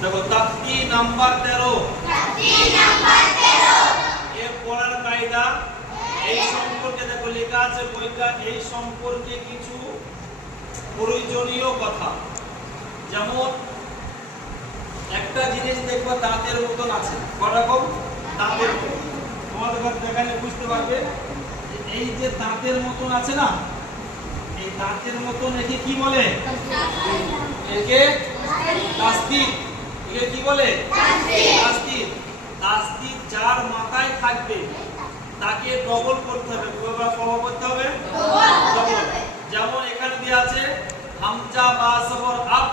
দেখো তাকতি নাম্বার 13 এর পড়ার কায়দা এই সম্পর্কে দেখো লেখা আছে বইটা এই সম্পর্কে কিছু প্রয়োজনীয় কথা। যেমন একটা জিনিস দেখবো দাঁতের মতন আছে, কয়রকম দাঁতের মতন, তোমাদের দেখালে বুঝতে পারবে। এই যে দাঁতের মতন আছে না, এই দাঁতের মতন একে কি বলে? একে তাসদিদ। একে কি বলে? তাসদিদ। তাসদিদ যার মাথায় থাকবে তাকে ডবল করতে হবে। কয়বার করতে হবে? ডবল। যেমন এখানে দেয়া আছে হামজা বা জবর আপ,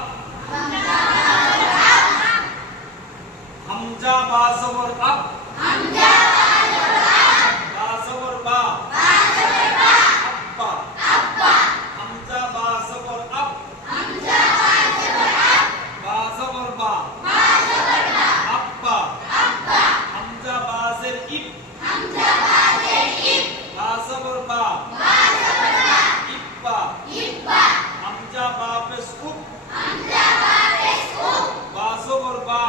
হামজা বা জবর আপ, বা জবর বা, আব্বা, হামজা বা জবর আপ, বা জবর বা, আব্বা, হামজা বা জের ইব, বা জবর বা, ইব্বা, হামজা বা পেশ উপ, বা জবর বা,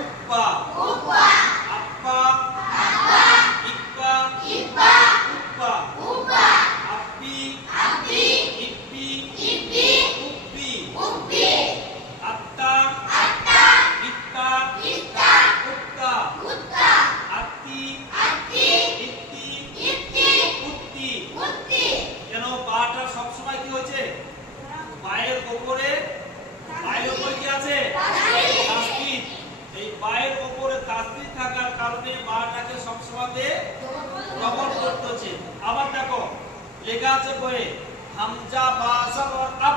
উব্বা, আব্বা, ইব্বা, উব্বা, আব্বি, ইব্বি, উব্বি, আত্তা, ইত্তা, উত্তা, আত্তি, ইত্তি, উত্তি। কেন বাটা সবসময় কি হচ্ছে? পায়ের উপরে, পায়ের উপরে কি আছে? তাসদিদ। এই পায়ের উপরে তাসদিদ থাকার কারণে বাটাকে সবসময় ডবল করতে হচ্ছে। আবার দেখো লেখা আছে বইয়ে হামজা বা জবর আপ,